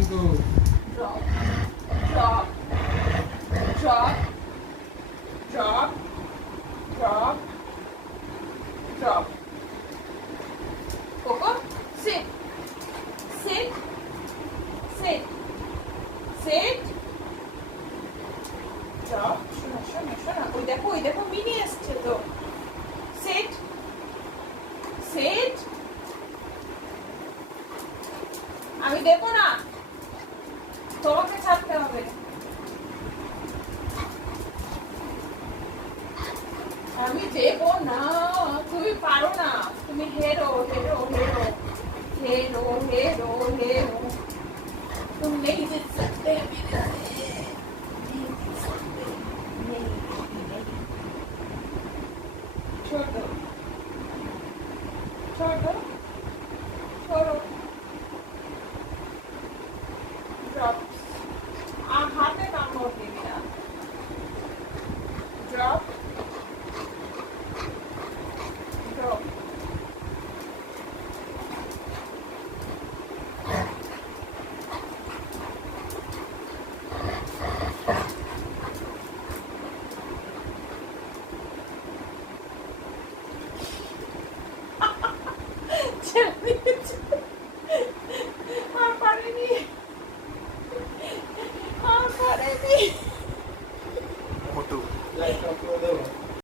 কিন্তু drop, drop, drop, drop, drop, drop. Coco, sit, sit, sit, sit. Drop. শোনা শোনা শোনা, ওই দেখো মিনি আসছে তো। Sit, sit. আমি দেবো না, তোমাকে ছাড়তে হবে। আমি দেবো না, তুমি পারো না, তুমি হেরো হেরো হেরো हेरो हेरो हेरो तुम नहीं जीत सकते मेरे से, नहीं जीत सकते, नहीं। छोड़ो छोड़ो छोड़ो, ड्रॉप।